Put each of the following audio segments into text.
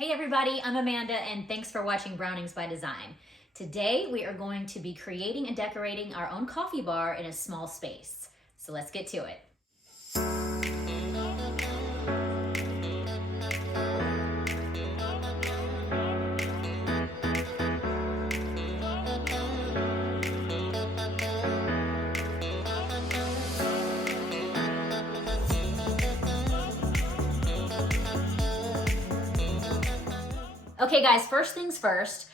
Hey everybody, I'm Amanda and thanks for watching Brownings by Design. Today we are going to be creating and decorating our own coffee bar in a small space. So let's get to it. Okay guys, first things first,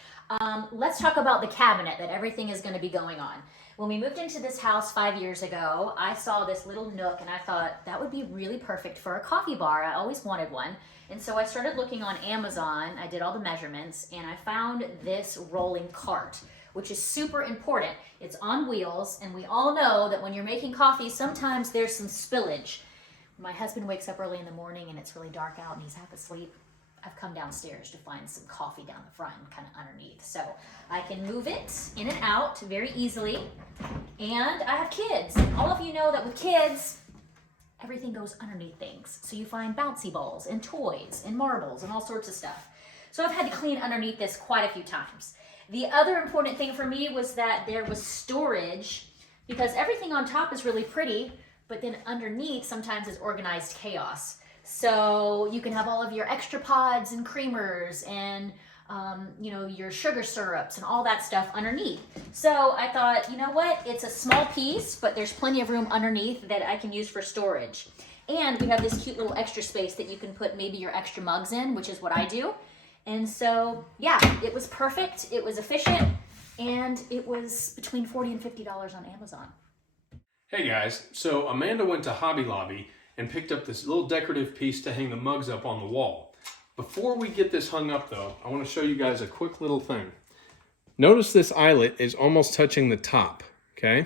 let's talk about the cabinet that everything is going to be going on. When we moved into this house 5 years ago, I saw this little nook and I thought that would be really perfect for a coffee bar. I always wanted one. And so I started looking on Amazon, I did all the measurements, and I found this rolling cart, which is super important. It's on wheels, and we all know that when you're making coffee, sometimes there's some spillage. My husband wakes up early in the morning and it's really dark out and he's half asleep. I've come downstairs to find some coffee down the front and kind of underneath. So I can move it in and out very easily. And I have kids. All of you know that with kids, everything goes underneath things. So you find bouncy balls and toys and marbles and all sorts of stuff. So I've had to clean underneath this quite a few times. The other important thing for me was that there was storage, because everything on top is really pretty, but then underneath sometimes is organized chaos. So you can have all of your extra pods and creamers and your sugar syrups and all that stuff underneath. So I thought, you know what? It's a small piece, but there's plenty of room underneath that I can use for storage. And we have this cute little extra space that you can put maybe your extra mugs in, which is what I do. And so, yeah, it was perfect. It was efficient. And it was between $40 and $50 on Amazon. Hey guys, so Amanda went to Hobby Lobby and picked up this little decorative piece to hang the mugs up on the wall. Before we get this hung up though, I want to show you guys a quick little thing. Notice this eyelet is almost touching the top, okay?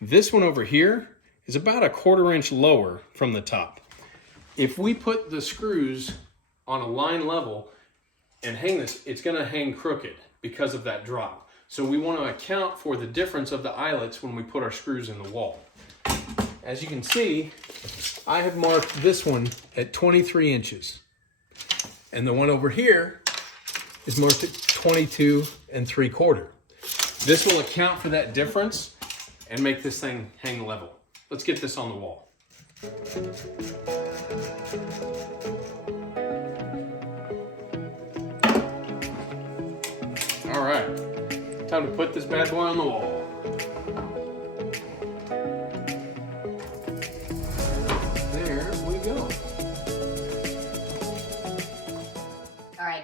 This one over here is about a 1/4 inch lower from the top. If we put the screws on a line level and hang this, it's gonna hang crooked because of that drop. So we want to account for the difference of the eyelets when we put our screws in the wall. As you can see, I have marked this one at 23 inches. And the one over here is marked at 22 3/4. This will account for that difference and make this thing hang level. Let's get this on the wall. All right, time to put this bad boy on the wall.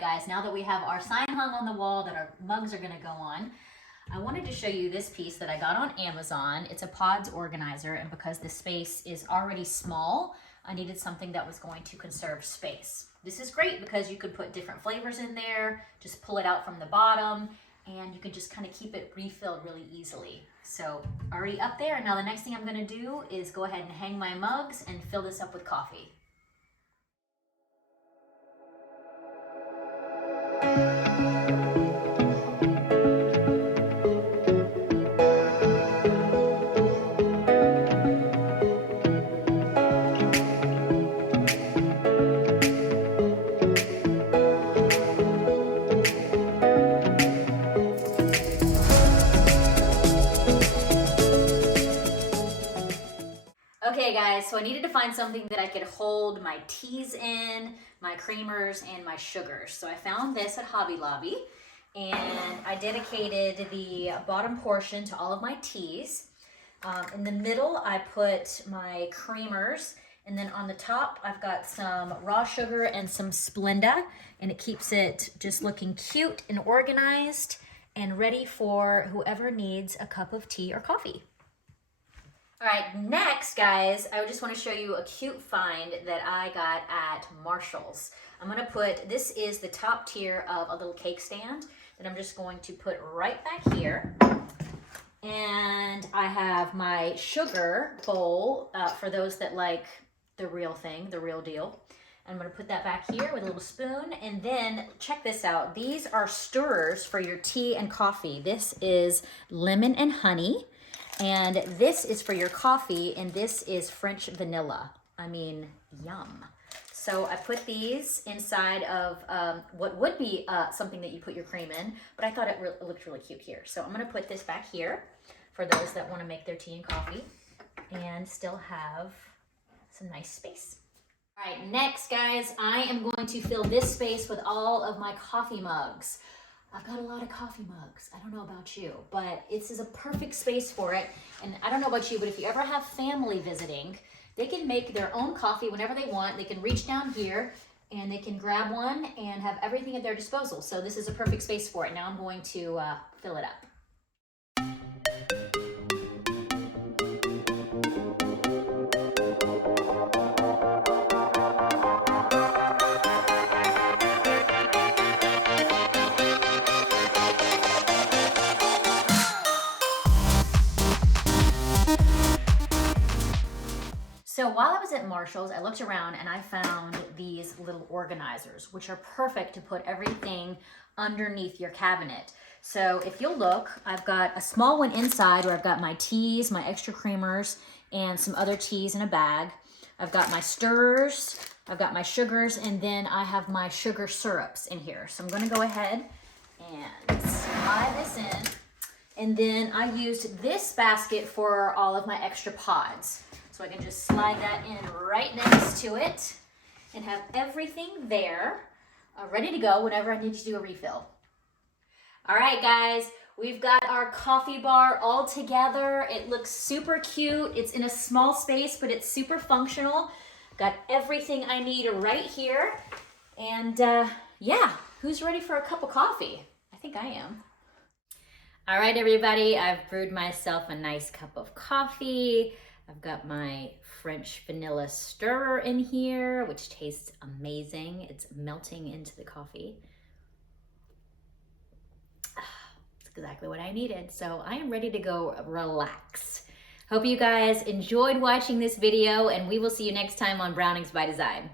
Guys, now that we have our sign hung on the wall that our mugs are going to go on, I wanted to show you this piece that I got on Amazon. It's a pods organizer, and because the space is already small, I needed something that was going to conserve space. This is great because you could put different flavors in there, just pull it out from the bottom, and you can just kind of keep it refilled really easily. So already up there, and now the next thing I'm going to do is go ahead and hang my mugs and fill this up with coffee. Okay guys, so I needed to find something that I could hold my teas in, my creamers, and my sugars. So I found this at Hobby Lobby, and I dedicated the bottom portion to all of my teas. In the middle, I put my creamers, and then on the top, I've got some raw sugar and some Splenda, and it keeps it just looking cute and organized and ready for whoever needs a cup of tea or coffee. All right, next, guys, I just want to show you a cute find that I got at Marshall's. I'm going to put, this is the top tier of a little cake stand that I'm just going to put right back here. And I have my sugar bowl for those that like the real thing, the real deal. I'm going to put that back here with a little spoon. And then check this out. These are stirrers for your tea and coffee. This is lemon and honey. And this is for your coffee, and this is French vanilla. I mean, yum. So I put these inside of what would be something that you put your cream in, but I thought it looked really cute here. So I'm gonna put this back here for those that wanna make their tea and coffee and still have some nice space. All right, next guys, I am going to fill this space with all of my coffee mugs. I've got a lot of coffee mugs. I don't know about you, but this is a perfect space for it. And I don't know about you, but if you ever have family visiting, they can make their own coffee whenever they want. They can reach down here and they can grab one and have everything at their disposal. So this is a perfect space for it. Now I'm going to fill it up. So while I was at Marshall's, I looked around and I found these little organizers, which are perfect to put everything underneath your cabinet. So if you'll look, I've got a small one inside where I've got my teas, my extra creamers, and some other teas in a bag. I've got my stirrers, I've got my sugars, and then I have my sugar syrups in here. So I'm gonna go ahead and slide this in. And then I used this basket for all of my extra pods. So I can just slide that in right next to it and have everything there ready to go whenever I need to do a refill. All right, guys, we've got our coffee bar all together. It looks super cute. It's in a small space, but it's super functional. Got everything I need right here. And yeah, who's ready for a cup of coffee? I think I am. All right, everybody, I've brewed myself a nice cup of coffee. I've got my French vanilla stirrer in here, which tastes amazing. It's melting into the coffee. It's exactly what I needed. So I am ready to go relax. Hope you guys enjoyed watching this video, and we will see you next time on Brownings by Design.